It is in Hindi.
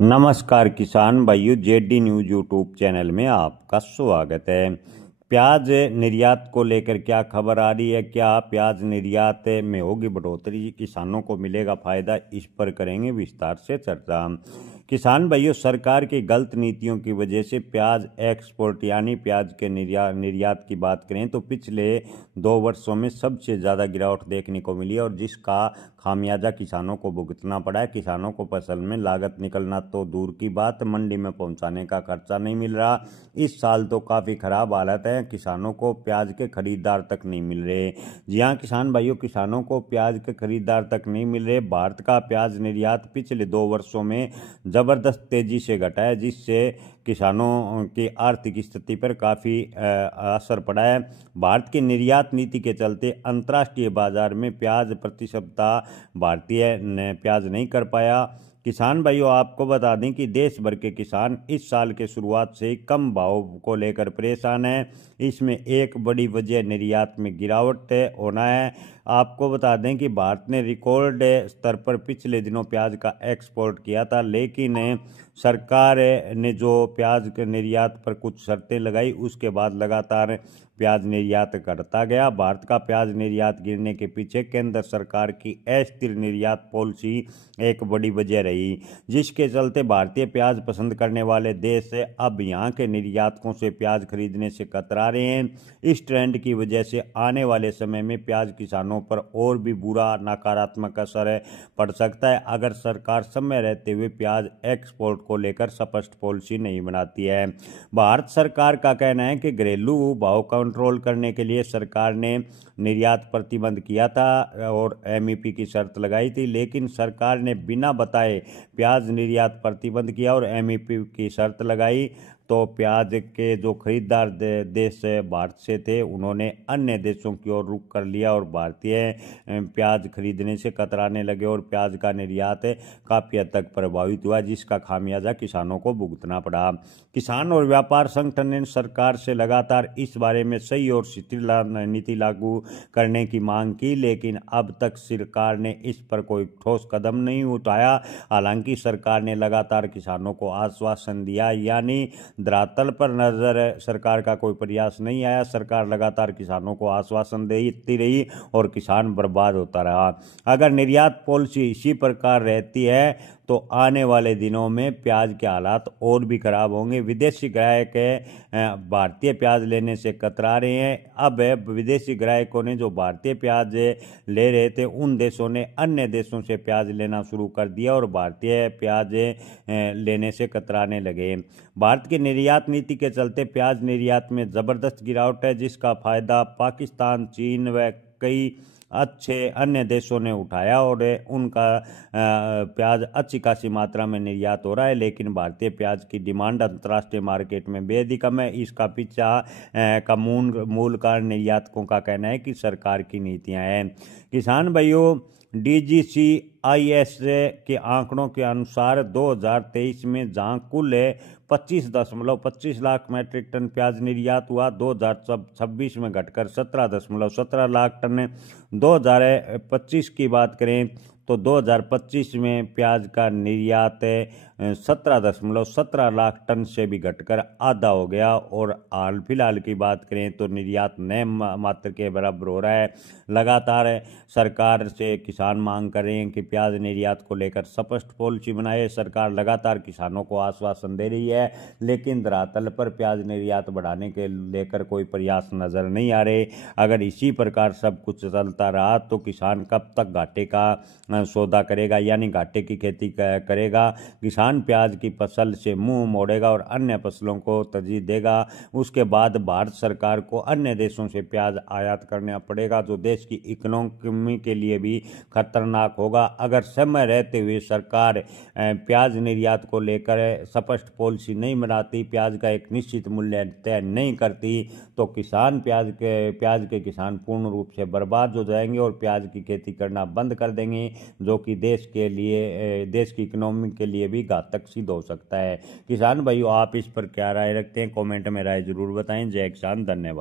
नमस्कार किसान भाइयों, जेडी न्यूज यूट्यूब चैनल में आपका स्वागत है। प्याज निर्यात को लेकर क्या खबर आ रही है? क्या प्याज निर्यात में होगी बढ़ोतरी? किसानों को मिलेगा फायदा? इस पर करेंगे विस्तार से चर्चा। किसान भाइयों, सरकार की गलत नीतियों की वजह से प्याज एक्सपोर्ट यानी प्याज के निर्यात की बात करें तो पिछले 2 वर्षों में सबसे ज़्यादा गिरावट देखने को मिली और जिसका खामियाजा किसानों को भुगतना पड़ा है। किसानों को फसल में लागत निकलना तो दूर की बात, मंडी में पहुंचाने का खर्चा नहीं मिल रहा। इस साल तो काफ़ी खराब हालत है, किसानों को प्याज के खरीदार तक नहीं मिल रहे। जी हाँ किसान भाइयों, किसानों को प्याज के खरीदार तक नहीं मिल रहे। भारत का प्याज निर्यात पिछले 2 वर्षों में जबरदस्त तेजी से घटा है, जिससे किसानों की आर्थिक स्थिति पर काफ़ी असर पड़ा है। भारत की निर्यात नीति के चलते अंतर्राष्ट्रीय बाजार में प्याज प्रति सप्ताह भारतीय ने प्याज नहीं कर पाया। किसान भाइयों, आपको बता दें कि देश भर के किसान इस साल के शुरुआत से ही कम भाव को लेकर परेशान हैं। इसमें एक बड़ी वजह निर्यात में गिरावट होना है। आपको बता दें कि भारत ने रिकॉर्ड स्तर पर पिछले दिनों प्याज का एक्सपोर्ट किया था, लेकिन सरकार ने जो प्याज के निर्यात पर कुछ शर्तें लगाई, उसके बाद लगातार प्याज निर्यात घटता गया। भारत का प्याज निर्यात गिरने के पीछे केंद्र सरकार की अस्थिर निर्यात पॉलिसी एक बड़ी वजह रही, जिसके चलते भारतीय प्याज पसंद करने वाले देश अब यहाँ के निर्यातकों से प्याज खरीदने से कतरा रहे हैं। इस ट्रेंड की वजह से आने वाले समय में प्याज किसानों पर और भी बुरा नकारात्मक असर पड़ सकता है, अगर सरकार समय रहते हुए प्याज एक्सपोर्ट को लेकर स्पष्ट पॉलिसी नहीं बनाती है। भारत सरकार का कहना है कि घरेलू भाव कंट्रोल करने के लिए सरकार ने निर्यात प्रतिबंध किया था और एमईपी की शर्त लगाई थी, लेकिन सरकार ने बिना बताए प्याज निर्यात प्रतिबंध किया और एमईपी की शर्त लगाई। तो प्याज के जो खरीदार देश भारत से थे, उन्होंने अन्य देशों की ओर रुख कर लिया और भारतीय प्याज खरीदने से कतराने लगे और प्याज का निर्यात काफ़ी हद तक प्रभावित हुआ, जिसका खामियाजा किसानों को भुगतना पड़ा। किसान और व्यापार संगठन ने सरकार से लगातार इस बारे में सही और शिथिल नीति लागू करने की मांग की, लेकिन अब तक सरकार ने इस पर कोई ठोस कदम नहीं उठाया। हालांकि सरकार ने लगातार किसानों को आश्वासन दिया, यानी धरातल पर नजर सरकार का कोई प्रयास नहीं आया। सरकार लगातार किसानों को आश्वासन देती रही और किसान बर्बाद होता रहा। अगर निर्यात पॉलिसी इसी प्रकार रहती है तो आने वाले दिनों में प्याज के हालात और भी खराब होंगे। विदेशी ग्राहक भारतीय प्याज लेने से कतरा रहे हैं। अब विदेशी ग्राहकों ने जो भारतीय प्याज ले रहे थे, उन देशों ने अन्य देशों से प्याज लेना शुरू कर दिया और भारतीय प्याज लेने से कतराने लगे। भारत की निर्यात नीति के चलते प्याज निर्यात में ज़बरदस्त गिरावट है, जिसका फायदा पाकिस्तान, चीन व कई अच्छे अन्य देशों ने उठाया और उनका प्याज अच्छी खासी मात्रा में निर्यात हो रहा है, लेकिन भारतीय प्याज की डिमांड अंतर्राष्ट्रीय मार्केट में बेहद ही कम है। इसका पीछा का मूल कारण निर्यातकों का कहना है कि सरकार की नीतियां हैं। किसान भाइयों, DGCIS के आंकड़ों के अनुसार 2023 में जहां कुल 25.25 लाख मैट्रिक टन प्याज निर्यात हुआ, 2026 में घटकर 17.17 लाख टन। 2025 की बात करें तो 2025 में प्याज का निर्यात 17.17 लाख टन से भी घटकर आधा हो गया और हाल फिलहाल की बात करें तो निर्यात नए मात्र के बराबर हो रहा है। लगातार सरकार से किसान मांग कर रहे हैं कि प्याज निर्यात को लेकर स्पष्ट पॉलिसी बनाए। सरकार लगातार किसानों को आश्वासन दे रही है, लेकिन धरातल पर प्याज निर्यात बढ़ाने के लेकर कोई प्रयास नजर नहीं आ रहे। अगर इसी प्रकार सब कुछ चलता रहा तो किसान कब तक घाटे का सौदा करेगा, यानी घाटे की खेती करेगा। किसान प्याज की फसल से मुंह मोड़ेगा और अन्य फसलों को तरजीह देगा। उसके बाद भारत सरकार को अन्य देशों से प्याज आयात करना पड़ेगा, जो देश की इकोनॉमी के लिए भी खतरनाक होगा। अगर समय रहते हुए सरकार प्याज निर्यात को लेकर स्पष्ट पॉलिसी नहीं बनाती, प्याज का एक निश्चित मूल्य तय नहीं करती, तो किसान प्याज के किसान पूर्ण रूप से बर्बाद हो जाएंगे और प्याज की खेती करना बंद कर देंगे, जो कि देश की इकोनॉमी के लिए भी घातक सिद्ध हो सकता है। किसान भाइयों, आप इस पर क्या राय रखते हैं? कमेंट में राय जरूर बताएं। जय किसान, धन्यवाद।